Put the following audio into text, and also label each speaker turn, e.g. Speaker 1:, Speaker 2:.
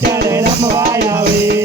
Speaker 1: Get it mo vaya a ver